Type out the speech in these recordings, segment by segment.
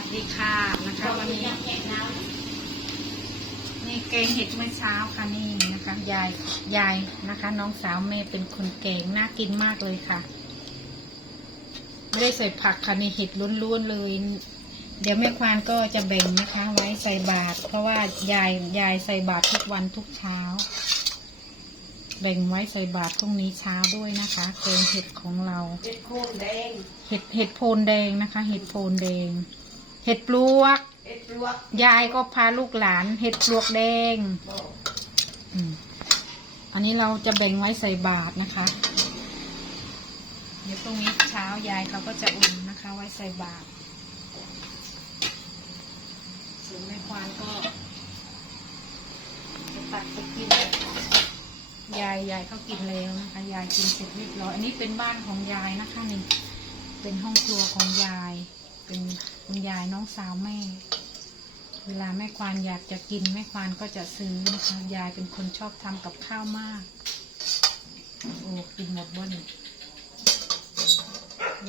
วัสดีค่ะนะคะวันนี้นี่แกงเห็ดเมื่อเช้าค่ะนี่นะคะยายยายนะคะ น้องสาวเมย์เป็นคนแกงน่ากินมากเลยค่ะ ไม่ได้ใส่ผักค่ะนี่เห็ดล้วนๆเลย เดี๋ยวแม่ควานก็จะแบ่งนะคะ ไว้ใส่บาตรเพราะว่ายายยายใส่บาตรทุกวันทุกเช้า แบ่งไว้ใส่บาตรพรุ่งนี้เช้าด้วยนะคะแกงเห็ดของเราเป็นโคนแดงเห็ดเห็ดโพนแดงนะคะ เห็ดโพนแดง เห็ดปลวก เอ็ดลวกยายก็พาลูกหลาน เห็ดปลวกแดงบอกอืมอันนี้เราจะแบ่งไว้ใส่บาตรนะคะ เดี๋ยวพรุ่งนี้เช้ายายเขาก็จะอุ่นนะคะ ไว้ใส่บาตรส่วนแม่ควานก็จะตักไปกิน ยายยายเขากินแล้วนะคะ ยายกินเสร็จเรียบร้อย อันนี้เป็นบ้านของยายนะคะนี่ เป็นห้องครัวของยาย เป็นคุณยายน้องสาวแม่ เวลาแม่ควานอยากจะกินแม่ควานก็จะซื้อนะคะยายเป็นคนชอบทำกับข้าวมาก โอ้กินหมดบ่น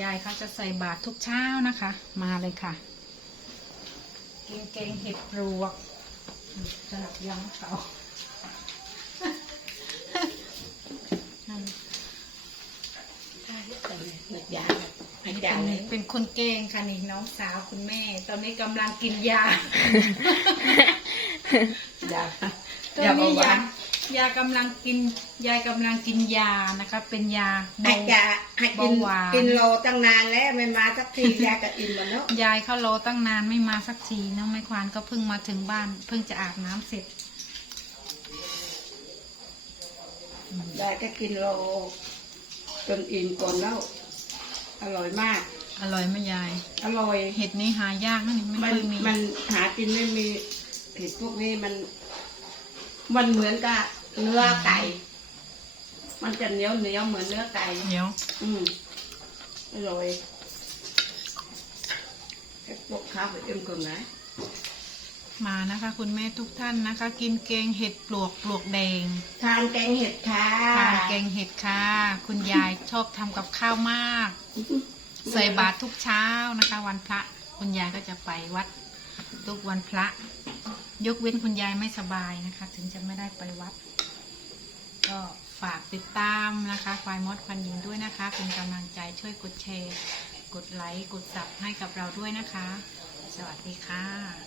ยายเขาจะใส่บาตรทุกเช้านะคะ มาเลยค่ะกินแกงเห็ดปลวกสลับย้ำเขานั่นใช่แต่หนักยาหนักยา เลยเป็นคนเก่งค่ะนี่น้องสาวคุณแม่ ตอนนี้กำลังกินยา ยาตอนยาเบานี้หวายานยากำลังกิน ยายกำลังกินยานะคะ เป็นยาไอ้เบายาให้กินเบาหวานกินโลตั้งนานแล้วไม่มาสักทียาก็อิ่มแล้วเนาะยายเขารอตั้งนานไม่มาสักทีน้องไม่ควานก็เพิ่งมาถึงบ้าน เพิ่งจะอาบน้ำเสร็จยาก็กินโลจนอิ่มก่อนแล้ว อร่อยมาก อร่อยไหมยาย อร่อย เห็ดนี้หายากนะนี่ไม่มัเคนยมี มันหากินไม่มีเห็ดพวกนี้มัน มันเหมือนกับเนื้อไก่ มันจะเหนียวเหนียวเหมือนเนื้อไก่ เดี๋ยว อืมอร่อยเก็บพวกข้าวไปเอ็มก่อนนะ มานะคะ คุณแม่ทุกท่านนะคะ กินแกงเห็ดปลวกปลวกแดงทานแกงเห็ดค่ะทานแกงเห็ดค่ะ คุณยายชอบทำกับข้าวมาก ใส่บาตรทุกเช้านะคะ วันพระ คุณยายก็จะไปวัดทุกวันพระ ยกเว้นคุณยายไม่สบายนะคะ ถึงจะไม่ได้ไปวัด ก็ฝากติดตามนะคะควายมดควันยิงด้วยนะคะ เป็นกำลังใจช่วยกดแชร์ กดไลค์ กดสับให้กับเราด้วยนะคะ สวัสดีค่ะ